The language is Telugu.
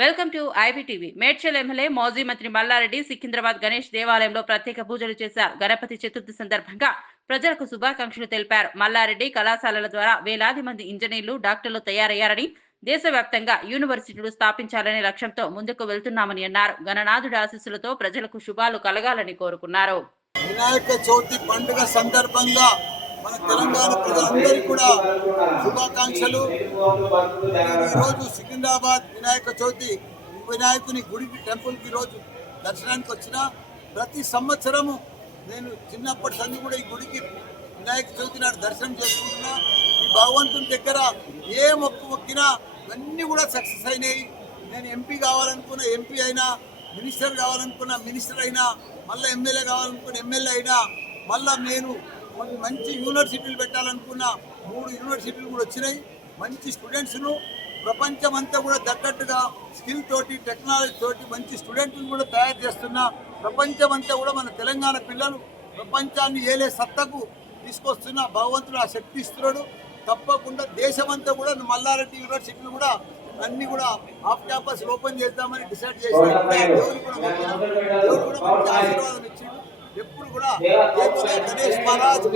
Welcome to IBTV. Medchal MLA మాజీ మంత్రి మల్లారెడ్డి సికింద్రాబాద్ గణేష్ దేవాలయంలో ప్రత్యేక పూజలు చేశారు. గణపతి చతుర్థి సందర్భంగా ప్రజలకు శుభాకాంక్షలు తెలిపారు. మల్లారెడ్డి కళాశాలల ద్వారా వేలాది మంది ఇంజనీర్లు, డాక్టర్లు తయారయ్యారని, దేశవ్యాప్తంగా యూనివర్సిటీలు స్థాపించాలనే లక్ష్యంతో ముందుకు వెళ్తున్నామని అన్నారు. గణనాథుడి ఆశీస్సులతో ప్రజలకు శుభాలు కలగాలని కోరుకున్నారు. వినాయక చవితి పండుగ సందర్భంగా మన తెలంగాణ ప్రజలందరికీ కూడా శుభాకాంక్షలు. ఈరోజు సికింద్రాబాద్ వినాయక చవితి వినాయకుని గుడికి టెంపుల్కి రోజు దర్శనానికి వచ్చిన ప్రతి సంవత్సరము నేను చిన్నప్పటి సంది కూడా ఈ గుడికి వినాయక చవితి నాడు దర్శనం చేసుకుంటున్నా. ఈ భగవంతుని దగ్గర ఏ మొక్కినా ఇవన్నీ కూడా సక్సెస్ అయినాయి. నేను ఎంపీ కావాలనుకున్న ఎంపీ అయినా, మినిస్టర్ కావాలనుకున్న మినిస్టర్ అయినా, మళ్ళీ ఎమ్మెల్యే కావాలనుకున్న ఎమ్మెల్యే అయినా, మళ్ళీ నేను మంచి యూనివర్సిటీలు పెట్టాలనుకున్న 3 యూనివర్సిటీలు కూడా వచ్చినాయి. మంచి స్టూడెంట్స్ను ప్రపంచం అంతా కూడా తగ్గట్టుగా స్కిల్ తోటి, టెక్నాలజీ తోటి మంచి స్టూడెంట్లను కూడా తయారు చేస్తున్న ప్రపంచం అంతా కూడా మన తెలంగాణ పిల్లలు ప్రపంచాన్ని ఏలే సత్తకు తీసుకొస్తున్న భగవంతుడు ఆ శక్తి ఇస్తున్నాడు. తప్పకుండా దేశమంతా కూడా మల్లారెడ్డి యూనివర్సిటీలు కూడా అన్ని కూడా ఆఫ్ క్యాంపస్ ఓపెన్ చేద్దామని డిసైడ్ చేసి దేవుడు కూడా మంచి ఆశీర్వాదం ఇచ్చిండు. ఎప్పుడు కూడా గణేష్ మహారాజ్